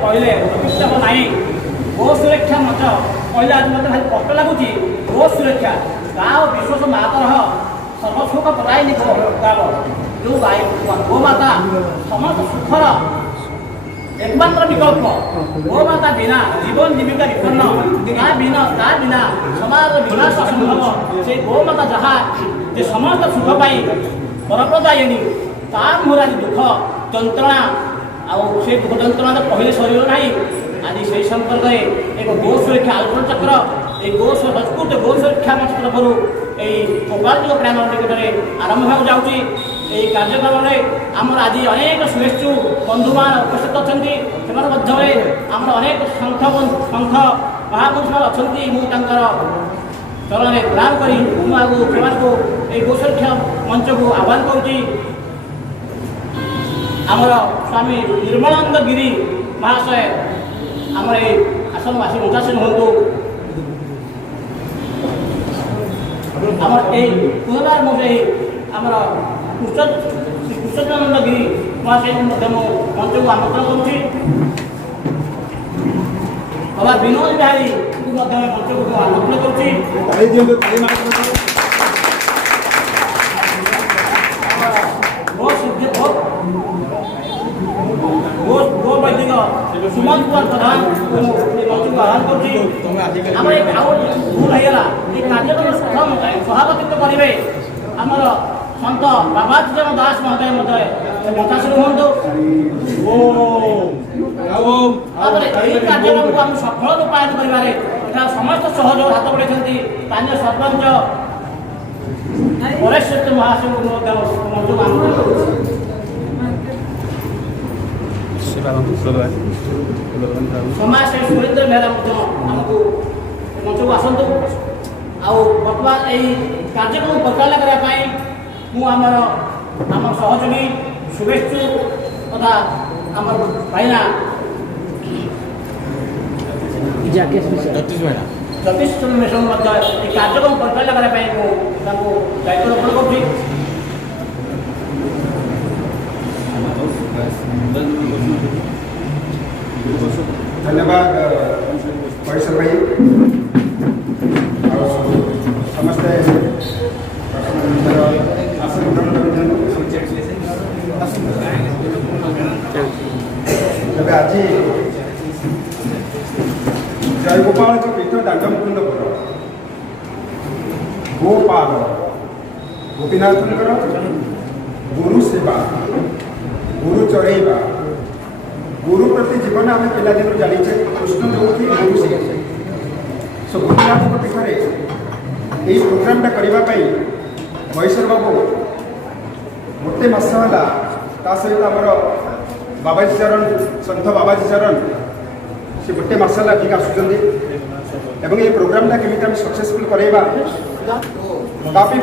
कहले नहीं गो सुरक्षा मंच कहले आज मतलब भाई कष्ट लगुच गो सुरक्षा गाँव विश्वास मातर सर्वसुख प्रदायिनी गाँव जो गाय गोमाता समस्त सुखर एकमात्र विकल्प गोमाता बिना जीवन जीविका विपन्न ता बिना समाज विनाश असंभव से गोमाता जहाँ जे समस्त सुख पाई परप्रदायिनी ता मुहर आज दुख जंत्रणा आउ से दुख जंत्रणा तो पहले शरीर ना आज से संपर्क में एक गो सुरक्षा आलोचना चक्र एक गो संस्कृत गो सुरक्षा मंच तरफ गोपालजी ग्राम निकट में आरंभ हो जाऊँगी यही कार्यक्रम में आमर आज अनेक शुभेच्छु बंधु मान उपस्थित अच्छा आम अनेक संख महापुरुष अच्छा मुझे चरण में प्रणाम करी मुझे गो सुरक्षा मंच को आह्वान करुँची आमर स्वामी निर्मलानंद गिरी महाशय आमर ये आसनवासी उदासीन हूँ आमर ये पुनर्बार मुझे आमर कृष्णानंद गिरी महाशय मंच को आमंत्रण करुँची बाबा विनोद बिहारी को मंच को आमंत्रण करुँची गो वैदिक सुमन कुमार प्रधान मंच को आह्वान करुँची आम एक भूल होगा ये कार्यक्रम प्रथम सभापतित्व करेंगे आमर सत बाबाजी चरण दास महोदय मंचासीन हूँ कार्यक्रम को आम सफल रूपायन कर समस्त सहयोग हाथ बढ़ाई स्थानीय सरपंच परेश्वर महाशय को मंच को आमंत्रण समाजसेवी सुरेंद्र बेहरा आमको मंच को आसतु आर्तमान यही कार्यक्रम परिचालना करने मुझे आम सहयोगी शुभेच्छु तथा आम भाईना जतीश चंद्र मिश्र कार्यक्रम परिचालना करने दायित्व अर्पण करुँची धन्यवाद परिसर भाई समस्त तेज आज जय गोपाल पीठ दांडम कुंडपुर गोपाल गोपीनाथ गुरु सेवा गुरु चढ़ेवा गुरु प्रति जीवन आम पिलादिन जाचे कृष्ण जो गुरु से सो गोपीनाथ पीठ में यही प्रोग्रामटा करने महेश्वर बाबू गोटे मस है सहित आमर बाबाजी चरण सन्थ बाबाजी चरण से गोटे मस है ठीक आसुँच ये प्रोग्रामटा केमी आम सक्सेसफुल करवा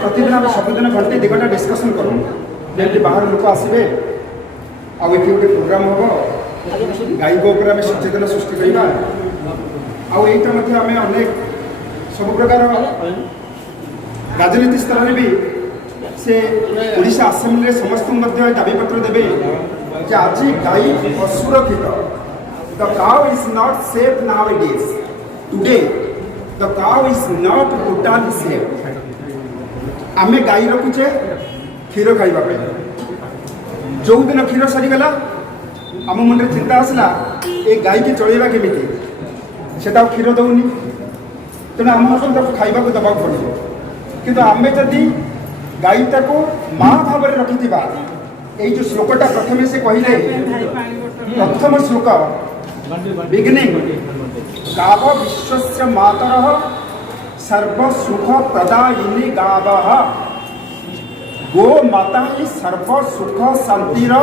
प्रतिदिन आम सबुदिन घंटे 2 घंटा डिस्कसन करूँ जमी बाहर लोक आसवे आगे गोटे प्रोग्राम हम गाई गो पर आम सचेतन सृष्टि करवा आईटा आम अनेक सब प्रकार राजनीति स्तर में भी से ओडिशा आसेम्बली समस्त दाबीपत्र देवे कि आज गाई असुरक्षित the cow is not safe now it is today the cow is not totally safe आम गाई रखुचे क्षीर खाइबा जो दिन क्षीर सरीगला आम मन में चिंता आसला ये गाई की चलवा केमी से क्षीर दौनी तेना आम खाइबा को दबा पड़ो किंतु आम जदि गाईटा को माँ भाव में रखि ये जो श्लोकटा प्रथम से कहले प्रथम श्लोक बिगिनिंग गाव विश्वस्य मातरः सर्व सुख प्रदायिनी गाव गो माता ही सर्व सुख शांतिर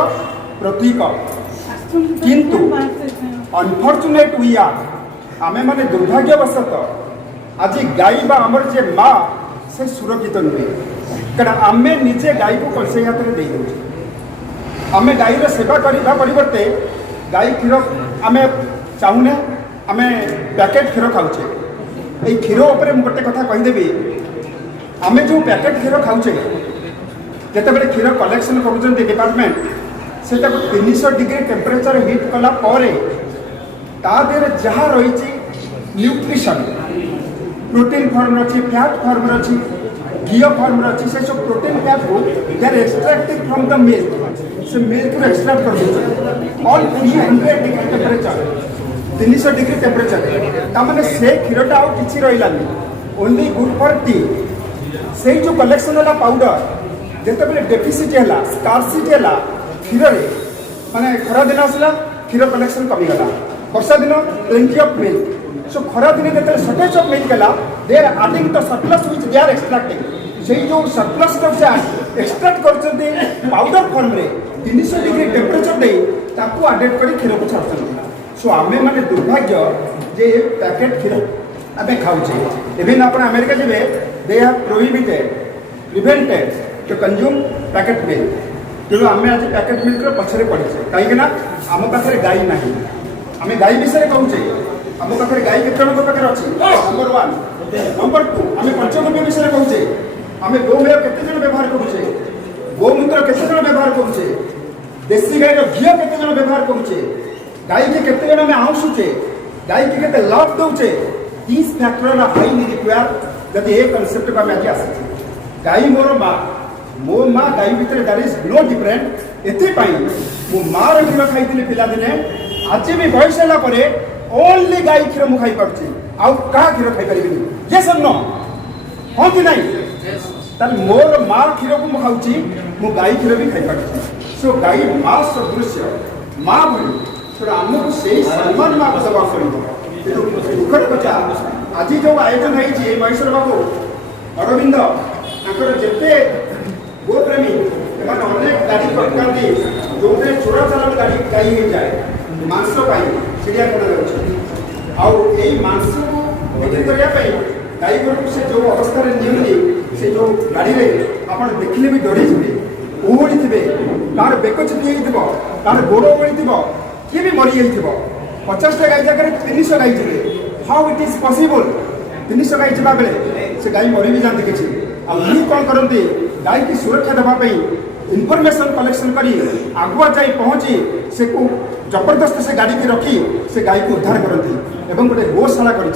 प्रतीक किंतु अनफॉर्चुनेट वी आर आमे माने दुर्भाग्यवशत आज गाई बा आमर जे माँ से सुरक्षित नुहे कारण आमे निजे गाई को कलसई हाथ में दे आमे गाईर सेवा करने परिवर्ते गाई क्षीर आमे चाहूने आम पैकेट क्षीर खाऊे ये क्षीर उपर गोटे कथा कहीदेवी आम जो पैकेट क्षीर खाऊे जिते क्षीर कलेक्शन कर डिपार्टमेंट से 300 डिग्री टेम्परेचर हिट कला जहाँ रही न्यूट्रिशन प्रोटीन फॉर्म अच्छी फैट फॉर्म अच्छी घी फॉर्म अच्छी से सब प्रोटीन फैट को they are extracted from the milk से मिल्क को एक्सट्रैक्ट कर all 300 degree temperature 300 degree temperature तामाने से क्षीरटा आउ किछि रहिलानी ओनली गुड फॉर टी से जो कलेक्शन वाला पाउडर जेते बेले डेफिसिट हैला स्कार्सिटी हैला क्षीर रे माने खरा दिन आसला क्षीर कलेक्शन कमी गला वर्षा दिन प्लेंटी ऑफ मिल्क सो खरा दिन जेते शॉर्टेज ऑफ मिल्क हैला they are adding the surplus which they are extracting से जो सरप्लस को से एक्सट्रैक्ट करछन्ते पाउडर फॉर्म रे 300 डिग्री टेम्परेचर दे ताकू एडेड करी क्षीर को छाड़छन्ते सो आमे माने दुर्भाग्य जे पैकेट क्षीर आमे खाउछे इवन आपण अमेरिका जेबे they have prohibited prevented to consume packet milk तेणु आम आज पैकेट मिल्क पछरे पड़े कहीं आम पाखे गाई ना आम गाई विषय कहूचे आम पाखे गाई केते पाखे अच्छी नंबर 1 नंबर 2 आम पंचगव्य विषय कहूचे आम गोमेय केते जन व्यवहार करूचे गोमूत्र केते जन व्यवहार करूचे देशी गाईर घी केते जन व्यवहार करूचे गाई के केते जन आम आउसुचे गाई के केते लाभ दौचे this factor are highly require जदि ए कॉन्सेप्ट को आम आज आसी गाई मोर माँ मो माँ गाई भितर दैट इज नो डिफरेंट एथिपाई मो मार क्षीर खाई पिलादिने आज भी बयस है ओनली गाई क्षीर मुझे खाई पार्टी आउ क्या क्षीर खाई पारि यस और नो हाँ कि नहीं मोर माँ क्षीर को मुझे मो गाई क्षीर भी खाई पार्टी सो गाई माँ सदृश माँ भली आमको से सम्मान माँ को दवा पड़ो दुखर कथा आज जो आयोजन है महेश्वर बाबू अरविंद जिते गोप्रेमी अनेक गाड़ी पकाती जो चोरा चालान गाड़ी गाई हो जाए मांस चिड़ियाखाना आंस को बिक्री करने गाई गोरु से जो अवस्था नियंती से जो गाड़ी में आप देखने भी डरी ओहड़ी थे कार बेक चिपी कार गोड़ ओहड़ी किए भी मरी जाइए 50टा गाई जगह 300 गाई थे हाउ इट इज पॉसिबल 300 गाई जावा बेले से गाई मरी भी जाती किसी कौन करती गाई की सुरक्षा देवाई इनफॉरमेशन कलेक्शन करी आगुआ जाई पहुँची से को जबरदस्त से गाड़ी की रखी से गाई को उद्धार करती एवं गोटे गोशाला कर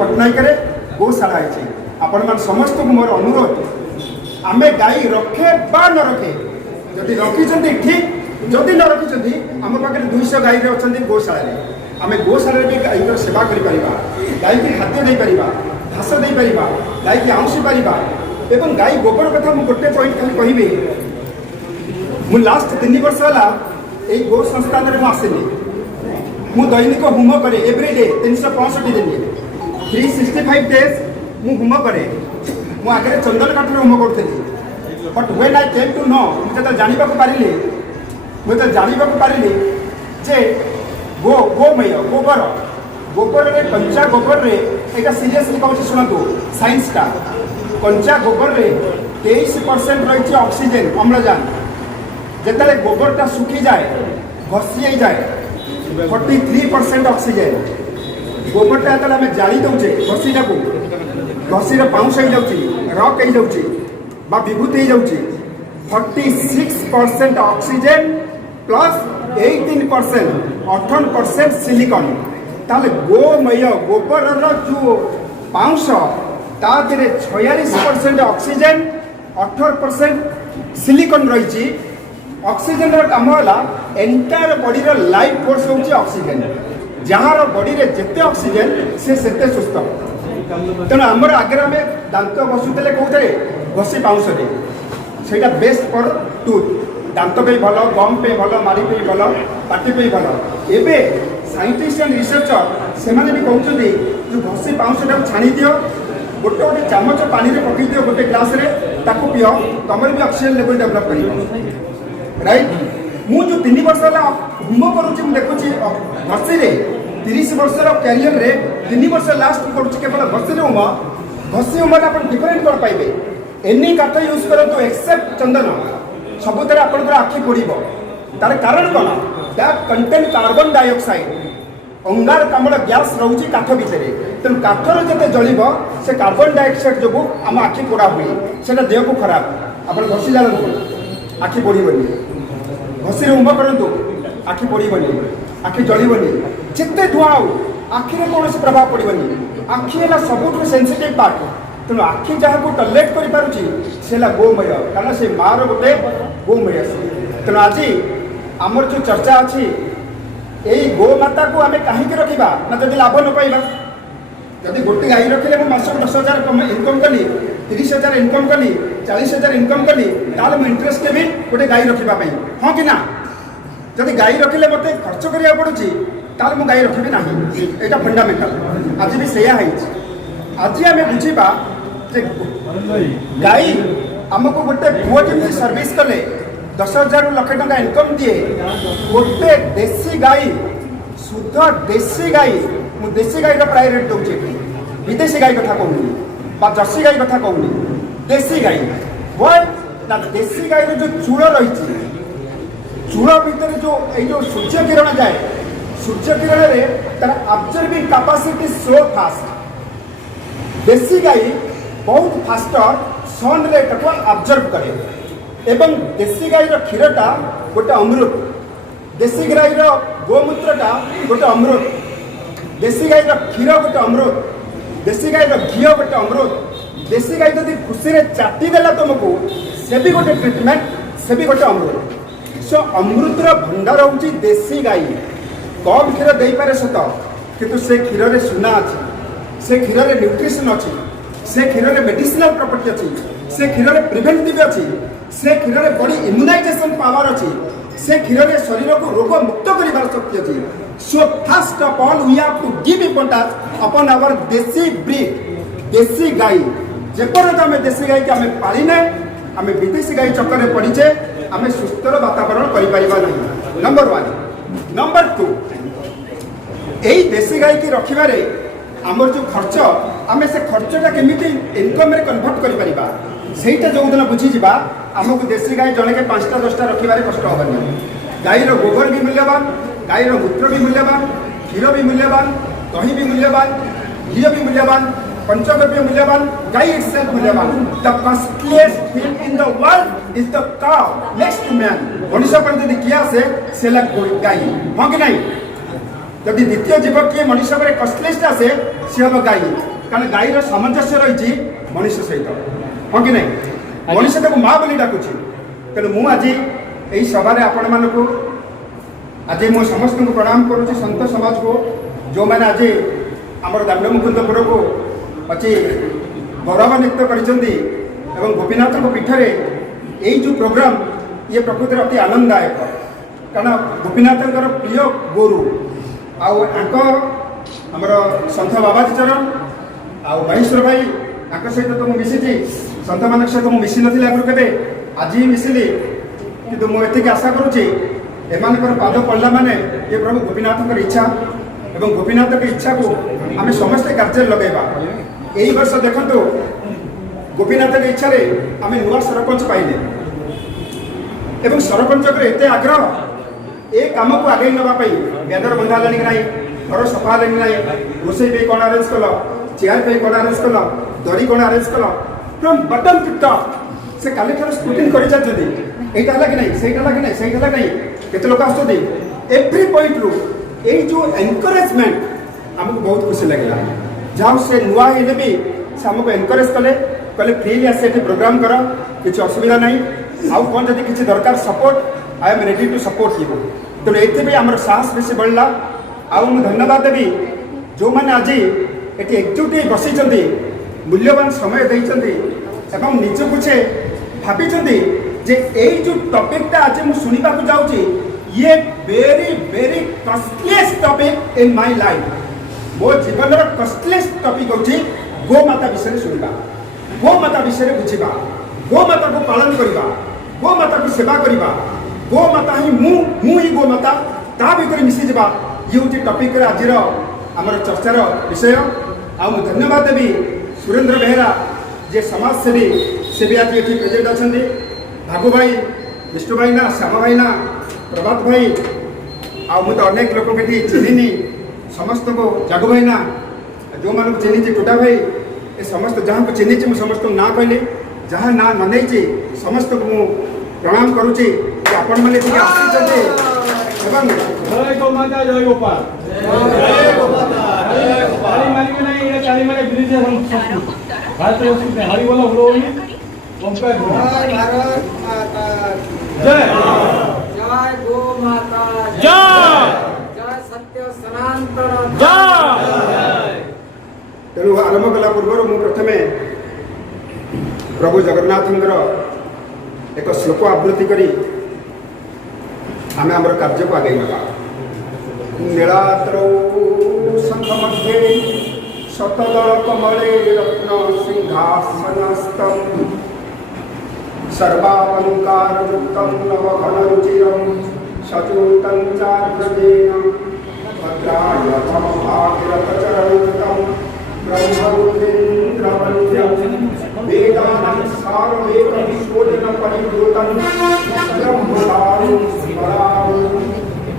पट्टनायक गोशाला है आपण मान समस्त को मोर अनुरोध आमे गाई रखे बा न रखे जदि रखी ठीक जदि न रखी आम पाखे 200 गाई अच्छा गोशाला आम गोशाला भी गाई सेवा कर गाई की खाद्य दे पार घास दे पार गाई की आउंसी पार एवं गाई गोबर कथा मुझे गोटे पॉइंट खाली कहि मु लास्ट 3 वर्ष है गो संस्थान में आसेनी मु दैनिक होम करे एवरीडे 365 दिन 365 डेज मु होम करे मु आगे चंदन काठ होम करी but when I came to know मुझे जानवा पारि मुझे जानवा पारि जे गोमय गोबर गोबर रे कंचा गोबर रे एक सीरियसली कहूँ शुणु साइंसटा कंचा गोबर रे 23% रही ऑक्सीजन अम्लजान जिते गोबरटा सुखी जाए घसी जाए 43% ऑक्सीजन गोबरटा जो आम जाली दौचे घसीटा को घसी पाउंस हो रक हो विभूति हो 46% ऑक्सीजन प्लस 18% 18% सिलिकॉन ताले गोमय गोबर जो पाउंस तादे 46% ऑक्सीजन 18% सिलिकॉन रही ऑक्सीजन काम है एंटायर बॉडी लाइफ फोर्स होची ऑक्सीजन जार बॉडी रे जिते ऑक्सीजन से सेते सुस्थ तेणु आमर आगे आम दांत बसुले कौटे घसी पाउंस से बेस्ट फॉर टूथ दांत पे भल गम पे भल मारी पे भल पाटी पे भल एवं साइंटिस्ट एंड रिसर्चर से भी कहते जो घसी पाउंसटा छाणी दियो गोटे गोटे चामच पानी में पकई दियो गोटे ग्लास रे ताकू पियो तुम भी ऑक्सीजन लेवल डेभलप कर राइट मु जो 3 वर्ष होम करुँच देखुची घसी 30 वर्ष कैरियर रे 3 वर्ष लास्ट करुँच केवल घसी होम आप डिफरेन्ट कौन पाइबे एनी काठ यूज करूँ एक्सेप्ट चंदन सबुत आखि पड़ो तार कारण कौन दैट कंटेन कार्बन डाइऑक्साइड अंगारकाम्ल गैस रोचे काठ भितर तेणु काठर जिते जल से कार्बन डाइऑक्साइड जो आम आखि पोड़ा हुए से देह को खराब आप घषि जालु आखि पड़ोनी घषि उम्ब करूँ आखि पड़ोनी आखि जलनी जिते धूआ हो आखिरे कौन प्रभाव पड़ोनी आखि है सबुठ सेनसिटिव पार्ट तेणु आखि जहाँ को टॉयलेट कर गोमय कारण से मार गोटे गोमय तेणु आज आमर जो चर्चा अच्छी यही गोमाता को आम कहीं रखा ना जब लाभ न पाइबा जब गोटे गाई रखिले मास 10,000 इनकम कली 30,000 इनकम कली 40,000 इनकम कली ताल मुझे इंटरेस्ट भी गोटे गाई रखापी हाँ कि ना जब गाई रखिले मत खर्च करा पड़ुची ताल मुझे गाई रखी ना यहाँ फंडामेंटाल आज भी सैया आज आम बुझा गाई आमको गोटे पुओ जमी सर्विस कले 10,000 लक्ष टका इनकम दिए गोटे देसी गाई शुद्ध देसी गाई मु देसी गाई प्राय रेट दूचे विदेशी गाई कथा कहूनी जर्सी गाई कथा कहूनी देसी गाई वह ना देसी गाई जो चूड़ रही चूड़ भितर जो सूर्य किरण जाए सूर्य किरण में तार अब्जर्विंग कैपेसिटी स्लो फास्ट देसी गाई बहुत फास्टर सन रे अब्जर्व करे एवं देसी गाईर क्षीरटा गोटे अमृत देसी गाईर गोमूत्रटा गोटे अमृत देसी गाईर क्षीर गोटे अमृत देसी गाईर घी गोटे अमृत देसी गाई जब खुशी चाटीदेला तुमको से भी गोटे ट्रिटमेंट से भी गोटे अमृत सो अमृतर भंडार हूँ देसी गाई कम क्षीर दे पारे सत किंतु से क्षीर में सुना अच्छी से क्षीर में न्यूट्रिशन अच्छी से क्षीर में मेडिसिनल प्रॉपर्टी अच्छी से क्षीर में प्रिवेंटिव अच्छी से क्षीर में बड़ी इम्यूनाइजेशन पावर अच्छी से क्षीर में शरीर को रोग मुक्त कर शक्ति अच्छी so first of all we have to give importance upon our देसी ब्रीड देसी गाई जेपर्यंत आम देसी गाई आम पालिने आम विदेशी गाई चक्कर में पड़ीचे आम सुस्थर वातावरण कर नंबर 1 नंबर 2 यही देसी गाई की रखिबारे आमर जो खर्च आम से खर्चटा केमी इनकम में कन्वर्ट कर जो दिन बुझीजा आमको देसी गाई जन के 5टा 10टा रखिबारे कष्ट हेनी गाईर गोबर भी मूल्यवान गाईर मूत्र भी मूल्यवान क्षीर भी मूल्यवान दही भी मूल्यवान घी भी मूल्यवान पंचगव्य मूल्यवान गाई इटसेल्फ मूल्यवान the costliest thing in the world is the cow next to man मनुष्य पर यदि किए आसे से गाई हाँ कि नहीं जब द्वितीय जीव किए मनुष्य पर कॉस्टलीस्ट आसे सी हम गाई कारण गाईर सामंजस्य रही मनुष्य सहित हाँ कि नहीं मनुष्य ताको माँ बोली डाकुची तेणु मु आज यही सभा आपण मानक आज मो समस्त को प्रणाम करुच्ची संत समाज को जो मैंने आज आमर दांडमुकुंदपुर को अच्छी गौरवान्वित कर गोपीनाथ पीठर यही जो प्रोग्राम ये प्रकृति अति आनंददायक कारण गोपीनाथ प्रिय गोरु आमर सन्थ बाबाजी चरण महेश्वर भाई सहित तो मुझे मिसी सन्थ मान सहित मुझे मिसी नी आगुरी के आज ही मिसिली कि मुझे आशा करुच्ची एमानकर पाद पड़ला माने ये प्रभु गोपीनाथ इच्छा एवं गोपीनाथ की इच्छा को आम समस्ते कार्य लगेगा यही वर्ष देखो गोपीनाथ की इच्छा आम नुआ सरपंच पाइले एवं सरपंच एत आग्रह ए काम को आगे नापी बेदर बंधा कि ना घर सफा कि ना रोसे पे कौन आरेंज कल चेयर पे कौन आरेंज कल दरी कौन आरेंज कल फ्रम बटन टू टॉप से काली स्क्रूटिन कर यहाँ कि नहीं सहीटा कि नहीं सहीटा कि नहीं केते लोक आसुँच एव्री पॉइंट रू ये जो एनकरेजमेंट आमको बहुत खुशी लगे जहाँ से नुआ हेले भी से आमको एनकरेज कले कहले फ्रीली आसे प्रोग्राम कर किसी असुविधा नहीं आउ कौन जब किसी दरकार support I am ready to support you तेणु ये आमर साहस बेसी बढ़ला आउ धन्यवाद देवी जो मैंने आज ये एकजुट बसी मूल्यवान समय देते निजକୁ से भाभी जे यही जो टॉपिकटा आज मुझे शुणा जाऊँगी ये very very costliest topic in my life मो जीवन कॉस्टलीस्ट टॉपिक हूँ गोमाता विषय शुणा गोमाता विषय बुझा गोमाता को पालन करवा गोमाता को सेवा करवा गोमाता ही मु ही गोमाता ता भीतर मिसी जा ये हूँ टॉपिक आज आमर चर्चार विषय आ धन्यवाद देवी सुरेंद्र बेहेरा जे समाजसेवी से भी आज ये प्रेजेंट अच्छा भागु भाई विष्णु भाई ना श्याम भाई ना प्रभात भाई आ मुझे अनेक लोक चिन्हनी समस्त को जग भाईना जो मान चिन्ही टोटा भाई ए समस्त जहाँ को चिन्ही मुझे समस्त ना कहली जहाँ ना न नहीं समस्त को मु प्रणाम करुच्ची आपण मैंने एवं जय गो माता जय गोपाल जय गोमाता जय गोपाल ताली मारी नहीं ये ताली मारे ब्रिज भारत में हरि बोलो बोलो ओंकार भारत माता जय जय गो माता जय जय सत्य सनातन जय तेणु आरंभ कला पूर्व मु प्रथमे प्रभु जगन्नाथ एक श्लोक आवृत्ति करी आम आम कार्य को आगे नवा नीलाद्रौ संघ मध्ये शतदल कमले रत्न सिंहासनस्थं सर्वालंकारयुक्तं नवघनरुचिरं सचूतं चार्यजेन भद्राय भागीरथचरणयुक्तं ब्रह्मरुद्रेन्द्रवन्द्यं वेदानां सारमेकविश्वोदनपरिवृतं ब्रह्मदारुं स्मरामि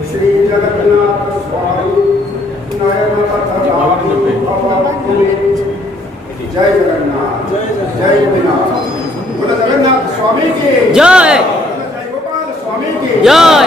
श्री जगन्नाथ स्वामी नयनपथगामी भवतु मे। जय जगन्नाथ जय गोपीनाथ बोलो जगन्नाथ स्वामी की जय जय गोपाल स्वामी की जय।